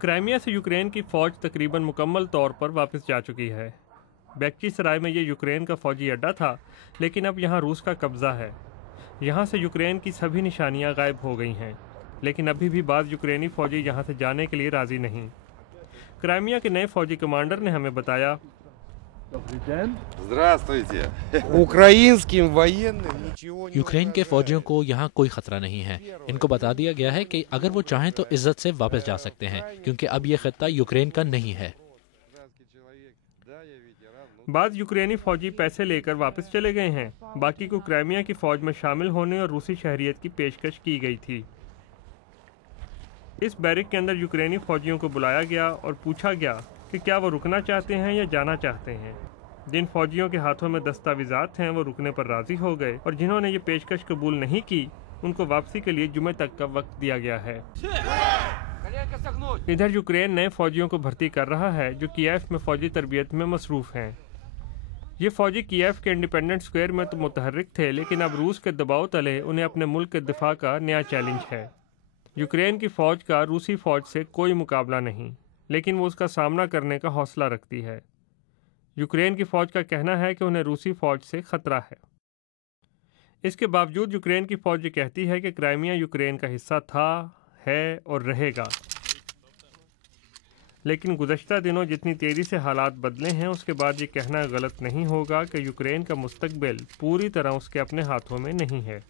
Crimea से Ukraine की फ़ौज तकरीबन मुकम्मल तौर पर वापस जा चुकी है। बेख्चीसराय में ये यूक्रेन का फ़ौजी अड्डा था, लेकिन अब यहाँ रूस का कब्ज़ा है। यहाँ से यूक्रेन की सभी निशानियाँ गायब हो गई हैं, लेकिन अभी भी बाद यूक्रेनी फ़ौजी यहाँ से जाने के लिए राज़ी नहीं। क्राइमिया के नए फ़ौजी कमांडर ने हमें बताया, यूक्रेन के फौजियों को यहाँ कोई खतरा नहीं है। इनको बता दिया गया है कि अगर वो चाहें तो इज्जत से वापस जा सकते हैं, क्योंकि अब ये खित्ता यूक्रेन का नहीं है। बाद यूक्रेनी फ़ौजी पैसे लेकर वापस चले गए हैं। बाकी को क्राइमिया की फ़ौज में शामिल होने और रूसी शहरियत की पेशकश की गई थी। इस बैरक के अंदर यूक्रेनी फ़ौजियों को बुलाया गया और पूछा गया कि क्या वो रुकना चाहते हैं या जाना चाहते हैं। जिन फ़ौजियों के हाथों में दस्तावेज़ात हैं वो रुकने पर राज़ी हो गए, और जिन्होंने ये पेशकश कबूल नहीं की उनको वापसी के लिए जुमे तक का वक्त दिया गया है। इधर यूक्रेन नए फ़ौजियों को भर्ती कर रहा है जो कीव में फ़ौजी तरबियत में मसरूफ़ हैं। ये फ़ौजी कीव के इंडिपेंडेंट स्क्वायर में तो मुतहर्रिक थे, लेकिन अब रूस के दबाव तले उन्हें अपने मुल्क के दिफा का नया चैलेंज है। यूक्रेन की फ़ौज का रूसी फ़ौज से कोई मुकाबला नहीं, लेकिन वो उसका सामना करने का हौसला रखती है। यूक्रेन की फ़ौज का कहना है कि उन्हें रूसी फ़ौज से ख़तरा है। इसके बावजूद यूक्रेन की फ़ौज ये कहती है कि क्राइमिया यूक्रेन का हिस्सा था, है और रहेगा। लेकिन गुज़श्ता दिनों जितनी तेज़ी से हालात बदले हैं, उसके बाद ये कहना गलत नहीं होगा कि यूक्रेन का मुस्तकबिल पूरी तरह उसके अपने हाथों में नहीं है।